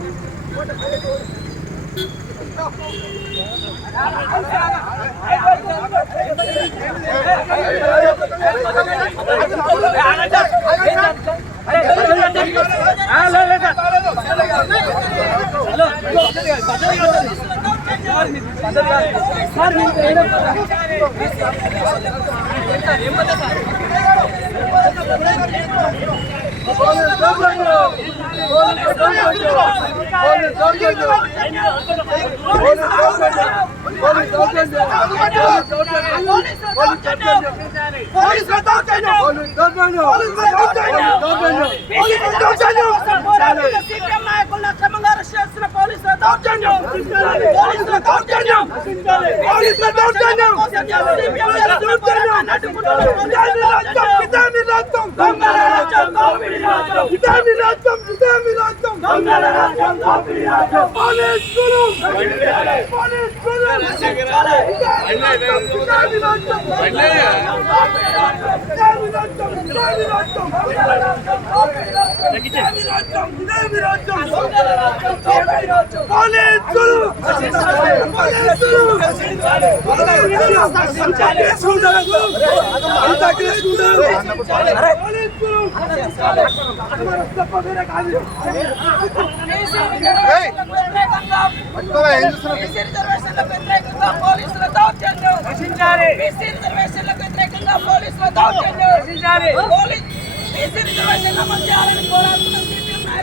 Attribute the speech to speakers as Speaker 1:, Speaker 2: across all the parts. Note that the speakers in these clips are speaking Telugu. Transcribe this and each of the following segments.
Speaker 1: సిపిఎం అరెస్ట్ చేస్తున్న పోలీసుల దౌర్జన్యం. పోలీసుల దౌర్జన్యం. పోలీసుల దౌర్జన్యం. పోరాటాన్ని అడ్డుకుంటున్న పోలీసుల దౌర్జన్యం. దొంగల రాజ్యం, దోపిడీ రాజ్యం. రాజ్యం, దోపిడీ రాజ్యం. పోలీసులు పోలీసులు రక్షించాలి. దోపిడీ పోలీసులు దౌర్జన్యం రిజర్వేషన్లకు వ్యతిరేకంగా పోలీసుల దౌర్జన్యం బీసీ రిజర్వేషన్ల మధ్యాలను పోరాడుతున్న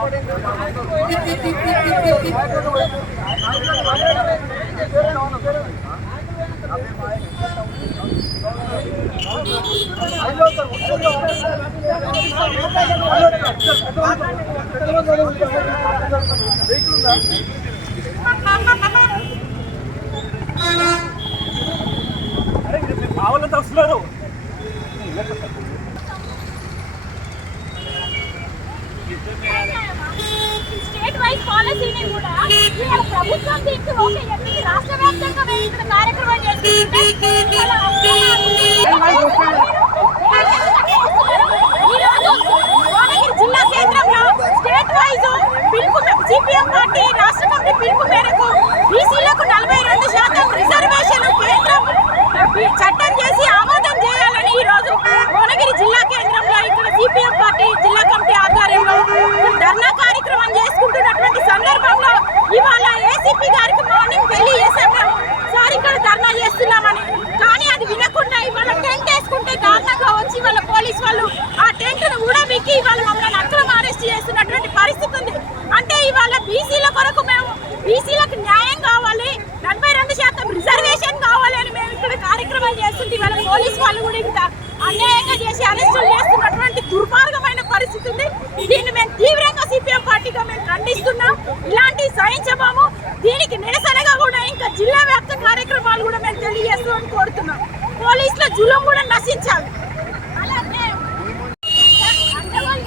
Speaker 1: అరెస్టులు రక్షించాలి
Speaker 2: స్టేట్ వైజ్ పాలసీని కూడా ప్రభుత్వం దీనికి ఓకే చెప్పి రాష్ట్ర వ్యాప్తంగా మేము ఇక్కడ కార్యక్రమం చేస్తుంటే ఇవాళ ఈరోజు భువనగిరి జిల్లా కేంద్రంలో స్టేట్ వైజ్ పిలుపు సిపిఎం పార్టీ రాష్ట్ర కమిటీ పిలుపు మేరకు బీసీలకు నలభై రెండు శాతం రిజర్వేషన్ కేంద్రం చట్టం చేసి ఆమోదం చేయాలని ఈ రోజు భువనగిరి జిల్లా కేంద్రంలో ఇక్కడ సిపిఎం పార్టీ జిల్లా కమిటీ ఆధ్వర్యంలో ఇక్కడ ధర్నా కార్యక్రమం చేసుకుంటున్నటువంటి సందర్భంలో ఇవాళ ఏసీపీ గారికి మార్నింగ్ తెలియజేసాం మేము సార్ ఇక్కడ ధర్నా చేస్తున్నామని కానీ అది వినకుండా ఇవాళ టెంట్ వేసుకుంటే దారుణంగా వచ్చి వాళ్ళ పోలీస్ వాళ్ళు ఆ టెంట్ను కూడా మిక్కి ఇవాళ మమ్మల్ని అక్రమ అరెస్ట్ చేస్తున్నటువంటి పరిస్థితి ఉంది అంటే ఇవాళ బీసీల కొరకు మేము బీసీలకు న్యాయం కావాలి నలభై రెండు శాతం రిజర్వేషన్ కావాలి అని మేము ఇక్కడ కార్యక్రమాలు చేస్తుంటే ఇవాళ పోలీస్ వాళ్ళు కూడా ఇంత అన్యాయంగా చేసి అరెస్టులు చేస్తున్నటువంటి దుర్మార్గమైన పరిస్థితి ఉంది దీన్ని మేము తీవ్రంగా సిపిఎం పార్టీగా మేము ఖండిస్తున్నాం. ఇలాంటి సహించబోము. దీనికి నిరసనగా కూడా ఇంకా జిల్లా వ్యాప్త కార్యక్రమాలు కూడా మేము తెలియజేస్తామని కోరుతున్నాం. పోలీసుల జులం కూడా నశించాలి. అలాగే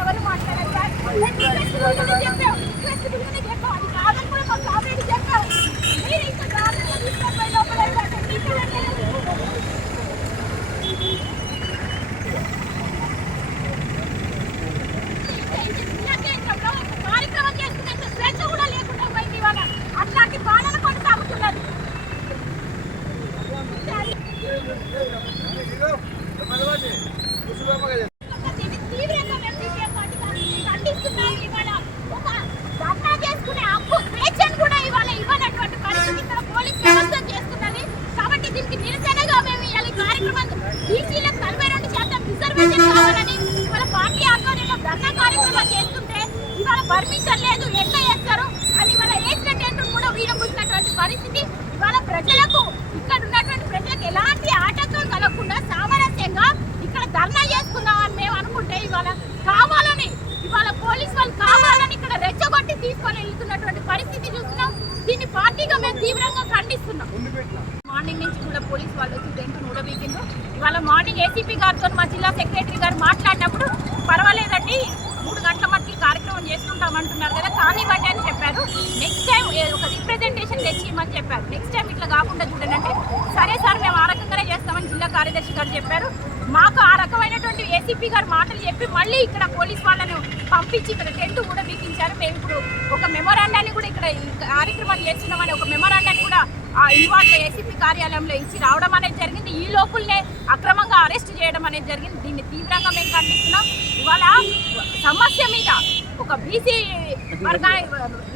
Speaker 2: ఎవరు మాట్లాడారు సార్? రిక్వెస్ట్ గురించి చెప్పాం. రిక్వెస్ట్ గురించి చెప్పాం. అది కాదని కూడా మాకు already చెప్పాం. మీరు ఇంత దారుణంగా తీసుకొని లోపల పెట్టండి. తీసుకెళ్ళండి. జిల్లా కేంద్రంలో కార్యక్రమం చేసుకునేంత స్వేచ్ఛ కూడా లేకుండా పోయింది ఇవాళ. అట్లాంటి పాలన కొనసాగుతున్నది దీన్ని తీవ్రంగా వ్యతిరేక ఖండిస్తున్నాం ఇవాళ. ఒక ధర్నా చేసుకునే హక్కు, స్వేచ్ఛను కూడా ఇవాళ ఇవ్వనటువంటి పరిస్థితి ఇక్కడ పోలీస్ వ్యవస్థ చేస్తున్నది. కాబట్టి దీనికి నిరసనగా మేము ఇవాళ ఈ కార్యక్రమం బీసీలకు నలభై రెండు శాతం రిజర్వేషన్ కావాలని ఇవాళ పార్టీ ఆధ్వర్యంలో ధర్నా కార్యక్రమం చేస్తుంటే ఇవాళ పర్మిషన్ లేదు ఎట్లా చేస్తారు అని ఇవాళ వేసిన టెంట్ కూడా వీడబుచ్చినటువంటి పరిస్థితి. ఇవాళ ప్రజలకు ఇక్కడ ఉన్నటువంటి ప్రజలకు ఎలాంటి ఆటంకం కలగకుండా సామరస్యంగా ఇక్కడ ధర్నా చేసుకుందామని మేము అనుకుంటే ఇవాళ కావాలని ఇవాళ పోలీస్ వాళ్ళు కావాలని ఇక్కడ రెచ్చగొట్టి పార్టీగా మేము తీవ్రంగా ఖండిస్తున్నాం. మార్నింగ్ నుంచి కూడా పోలీస్ వాళ్ళు వచ్చి టెంట్ ఊడబీకిండ్రు ఇవాళ మార్నింగ్ ఏసీపీ గారితో మా జిల్లా సెక్రటరీ గారు మాట్లాడినప్పుడు పర్వాలేదండి కార్యక్రమం చేసుకుంటాం అంటున్నారు కదా కానివ్వండి అని చెప్పారు. నెక్స్ట్ టైం ఒక రిప్రజెంటేషన్ తెచ్చిమని చెప్పారు. నెక్స్ట్ టైం ఇట్లా కాకుండా చూడండి అంటే సరే సార్ మేము ఆ రకంగానే చేస్తామని జిల్లా కార్యదర్శి గారు చెప్పారు. మాకు ఆ రకమైనటువంటి ఏసీపీ గారు మాటలు చెప్పి మళ్ళీ ఇక్కడ పోలీస్ వాళ్ళను పంపించి ఇక్కడ టెంట్ కూడా బిగించారు. మేము ఇప్పుడు ఒక మెమోరాండాన్ని కూడా ఇక్కడ కార్యక్రమాలు చేస్తున్నామని ఒక మెమోరాండాన్ని కూడా ఆ ఇవాళ ఏసీపీ కార్యాలయంలో ఇచ్చి రావడం అనేది జరిగింది. ఈ లోపులనే అక్రమంగా అరెస్ట్ చేయడం అనేది జరిగింది. దీన్ని తీవ్రంగా మేము ఖండిస్తున్నాం. ఇవాళ సమస్య మీద ఒక బీసీ వర్గా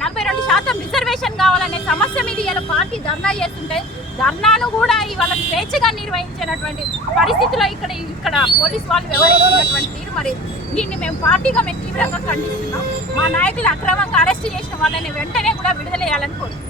Speaker 2: నలభై రెండు శాతం రిజర్వేషన్ కావాలనే సమస్య మీద ఇలా పార్టీ ధర్నా చేస్తుంటే ధర్నాను కూడా ఇవాళ స్వేచ్ఛగా నిర్వహించినటువంటి పరిస్థితిలో ఇక్కడ ఇక్కడ పోలీస్ వాళ్ళు వ్యవహరించినటువంటి తీరు మరి దీన్ని మేము పార్టీగా మేము తీవ్రంగా ఖండిస్తున్నాం. మా నాయకులు అక్రమంగా అరెస్ట్ చేసిన వాళ్ళని వెంటనే కూడా విడుదల చేయాలని కోరుతున్నాం.